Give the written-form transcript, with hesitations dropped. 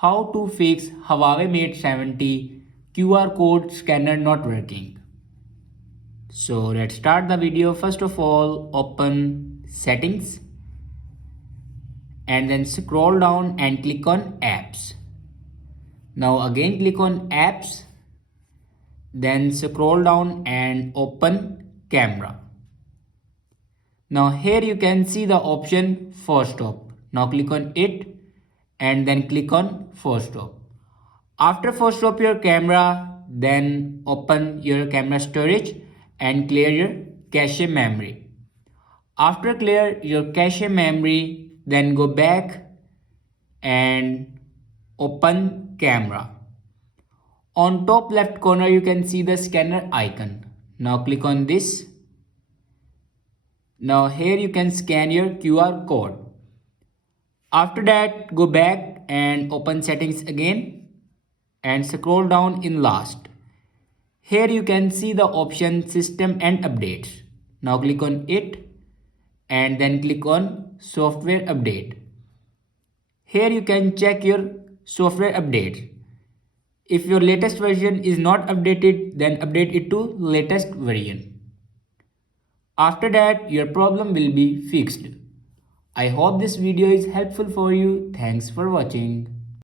How to fix Huawei Mate 70 QR code scanner not working. So let's start the video. First of all, open settings and then scroll down and click on apps. Now again click on apps, then scroll down and open camera. Now here you can see the option force stop. Now click on it and then click on force stop. After force stop your camera, then open your camera storage and clear your cache memory. After clear your cache memory, then go back and open camera. On top left corner you can see the scanner icon. Now click on this. Now here you can scan your QR code. After that, go back and open settings again and scroll down in last. Here you can see the option system and updates. Now click on it and then click on software update. Here you can check your software updates. If your latest version is not updated, then update it to latest version. After that, your problem will be fixed. I hope this video is helpful for you. Thanks for watching.